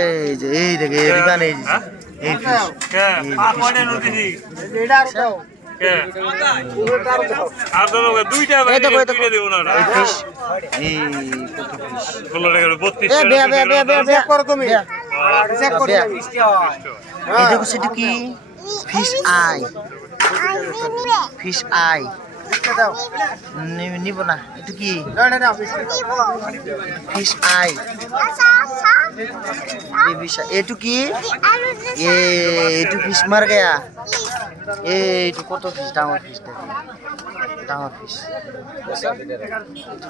এই যে এই দেখে রিবান এই ফিশ সেটা কি ফিশ আই ফিশ আই নিব না এটা কি ফিশ আই এটু কি এটু ফিশ মার গয়া এইটু কত ফিশ ডাঙর ফিশ ডাঙর ফিশ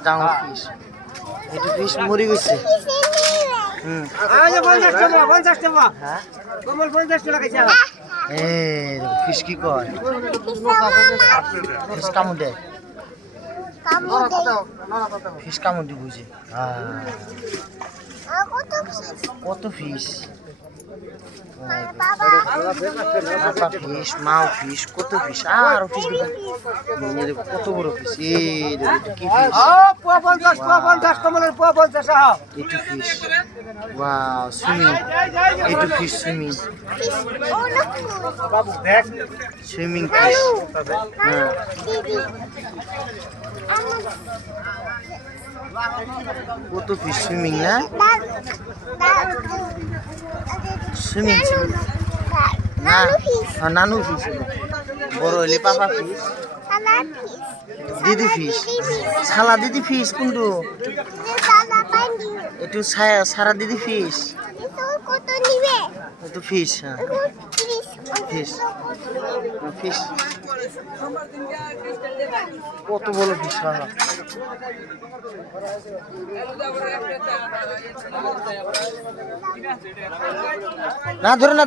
ডাঙর ফিশ এটু ফিশ মরি গেছে ফিশ কি কয় ফিশ কামড় দেয় ফিশ কামড় দি বুঝে কত ফিশ ফিশ মাও ফিশ কত ফিশ আর ফিশ কত বড় ফিশ কি ফিশ ওয়াও সুইমিং এইটু ফিশ সুইমিং সুইমিং ফিশ কত ফিশ সুইমিং না সুইমিং না নানু ফিশ বড় হইলে পাপা ফিশ দিদি ফিশ সালা দিদি ফিশ কোনটো এটু সারা দিদি ফিশ এটু ফিশ হ্যাঁ ফিশ ফিশ কত বড় ফিশ না ধরে না